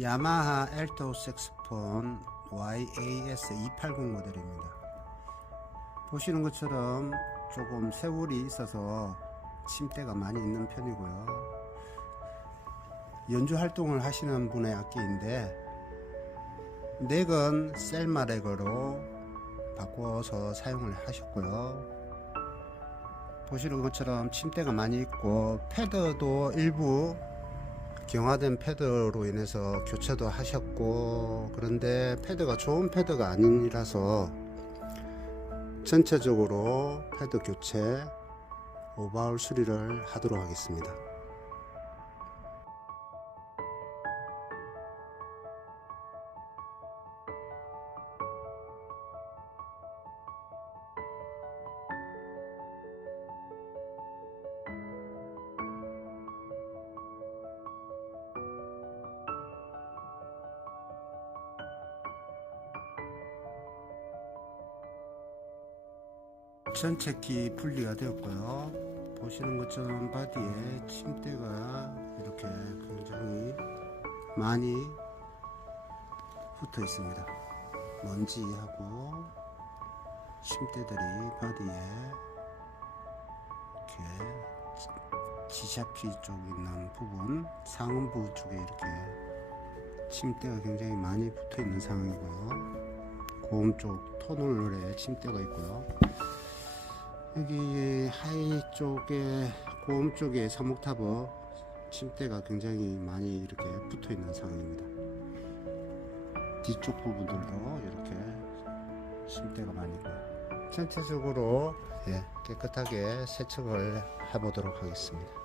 야마하 알토 색소폰 YAS280 모델입니다. 보시는 것처럼 조금 세월이 있어서 침대가 많이 있는 편이고요. 연주 활동을 하시는 분의 악기인데 넥은 셀마 렉으로 바꿔서 사용을 하셨고요. 보시는 것처럼 침대가 많이 있고 패드도 일부 경화된 패드로 인해서 교체도 하셨고, 그런데 패드가 좋은 패드가 아니라서 전체적으로 패드 교체, 오버하울 수리를 하도록 하겠습니다. 전체 키 분리가 되었고요. 보시는 것처럼 바디에 침대가 이렇게 굉장히 많이 붙어 있습니다. 먼지하고 침대들이 바디에 이렇게 지샤피 쪽 있는 부분, 상음부 쪽에 이렇게 침대가 굉장히 많이 붙어 있는 상황이고요. 고음 쪽 토널에 침대가 있고요. 여기 하이 쪽에, 고음 쪽에 3옥타브 침대가 굉장히 많이 이렇게 붙어 있는 상황입니다. 뒤쪽 부분들도 이렇게 침대가 많이 있고요. 전체적으로 깨끗하게 세척을 해 보도록 하겠습니다.